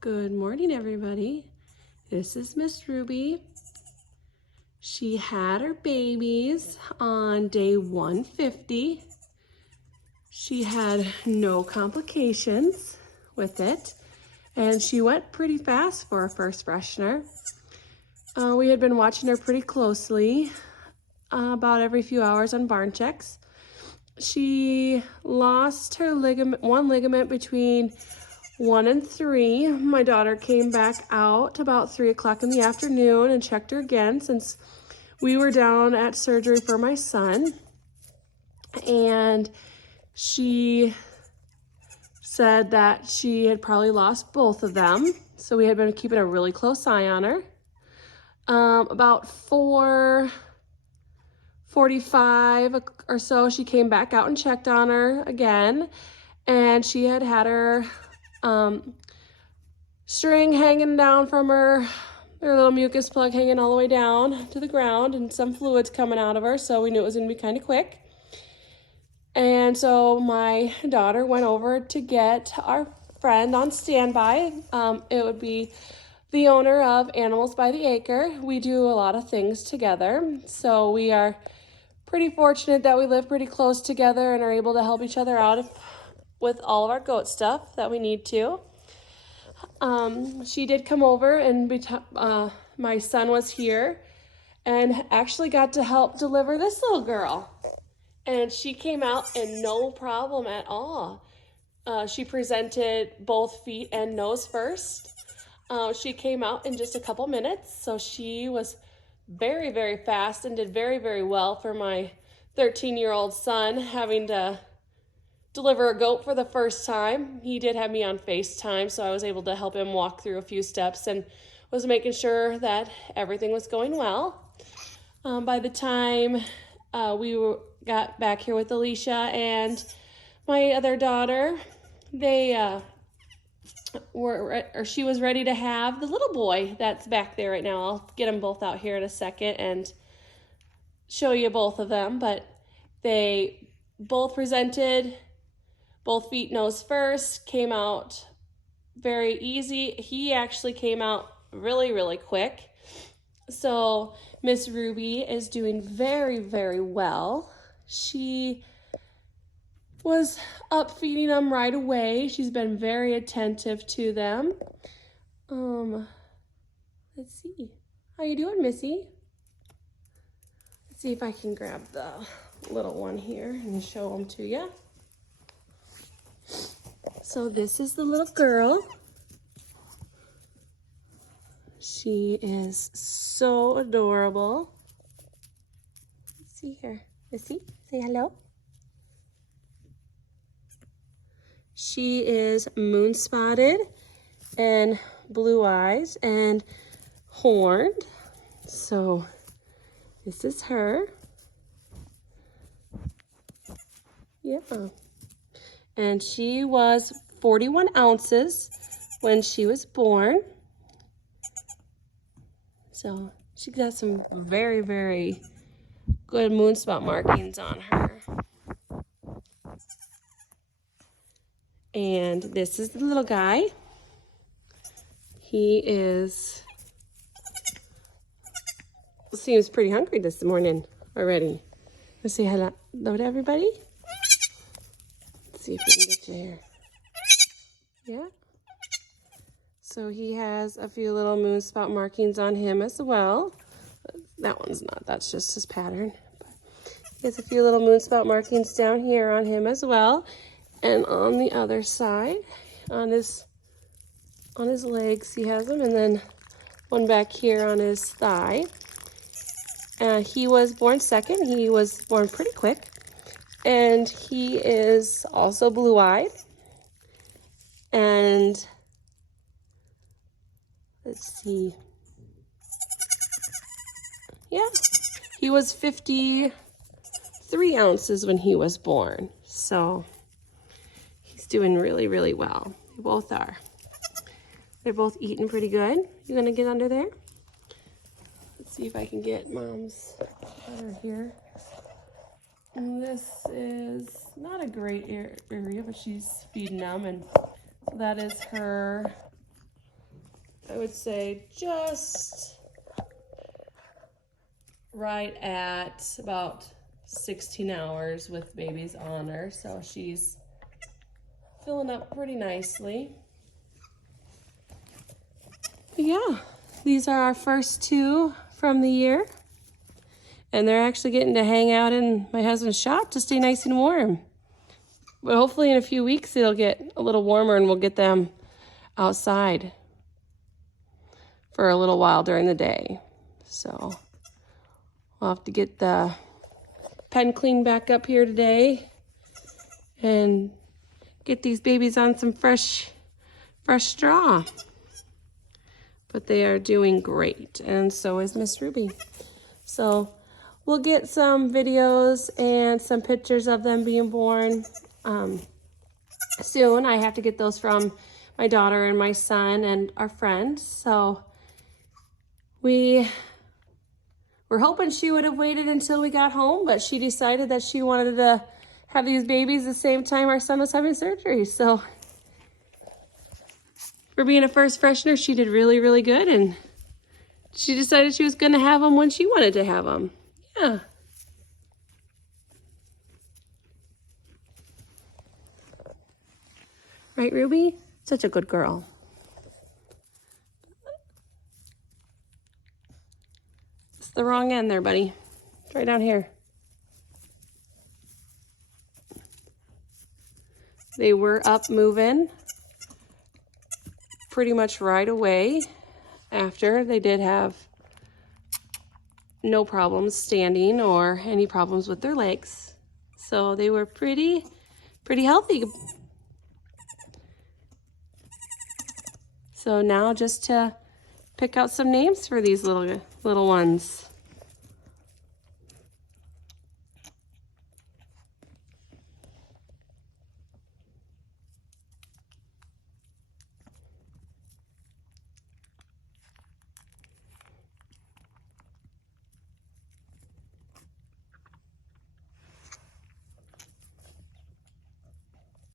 Good morning, everybody. This is Miss Ruby. She had her babies on day 150. She had no complications with it, and she went pretty fast for a first freshener. We had been watching her pretty closely, about every few hours on barn checks. She lost her one ligament between 1 and 3. My daughter came back out about 3 o'clock in the afternoon and checked her again since we were down at surgery for my son. And she said that she had probably lost both of them. So we had been keeping a really close eye on her. About 4:45 or so, she came back out and checked on her again. And she had her string hanging down from her little mucus plug hanging all the way down to the ground and some fluids coming out of her, so we knew it was going to be kind of quick. And so my daughter went over to get our friend on standby. It would be the owner of Animals by the Acre. We do a lot of things together, so we are pretty fortunate that we live pretty close together and are able to help each other out with all of our goat stuff that we need to. She did come over and my son was here and actually got to help deliver this little girl. And she came out and no problem at all. She presented both feet and nose first. She came out in just a couple minutes, so she was very, very fast and did very, very well for my 13-year-old son having to deliver a goat for the first time. He did have me on FaceTime, so I was able to help him walk through a few steps and was making sure that everything was going well. By the time we got back here with Alicia and my other daughter, she was ready to have the little boy that's back there right now. I'll get them both out here in a second and show you both of them, but they both presented both feet nose first, came out very easy. He actually came out really, really quick. So Miss Ruby is doing very, very well. She was up feeding them right away. She's been very attentive to them. Let's see. How you doing, Missy? Let's see if I can grab the little one here and show them to you. So this is the little girl. She is so adorable. Let's see here. Missy, say hello. She is moon spotted and blue eyes and horned. So this is her. Yeah. And she was 41 ounces when she was born. So she got some very, very good moon spot markings on her. And this is the little guy. He seems pretty hungry this morning already. Let's say hello to everybody. Let's see if we can get you here. Yeah. So he has a few little moon spot markings on him as well. That one's not, that's just his pattern. But he has a few little moon spot markings down here on him as well. And on the other side, on his legs, he has them, and then one back here on his thigh. He was born second. He was born pretty quick. And he is also blue-eyed. And let's see. Yeah, he was 53 ounces when he was born. So he's doing really, really well. They both are. They're both eating pretty good. You gonna get under there? Let's see if I can get Mom's butter here. And this is not a great area, but she's feeding them, and so that is her I would say just right at about 16 hours with babies on her. So she's filling up pretty nicely. But yeah, these are our first 2 from the year. And they're actually getting to hang out in my husband's shop to stay nice and warm. But hopefully in a few weeks it'll get a little warmer and we'll get them outside for a little while during the day. So I'll have to get the pen cleaned back up here today and get these babies on some fresh straw. But they are doing great, and so is Miss Ruby. So we'll get some videos and some pictures of them being born soon. I have to get those from my daughter and my son and our friends. So we were hoping she would have waited until we got home, but she decided that she wanted to have these babies the same time our son was having surgery. So for being a first freshener, she did really, really good, and she decided she was going to have them when she wanted to have them. Yeah. Right, Ruby? Such a good girl. It's the wrong end there, buddy. It's right down here. They were up moving pretty much right away after. They did have no problems standing or any problems with their legs. So they were pretty healthy. So now just to pick out some names for these little ones.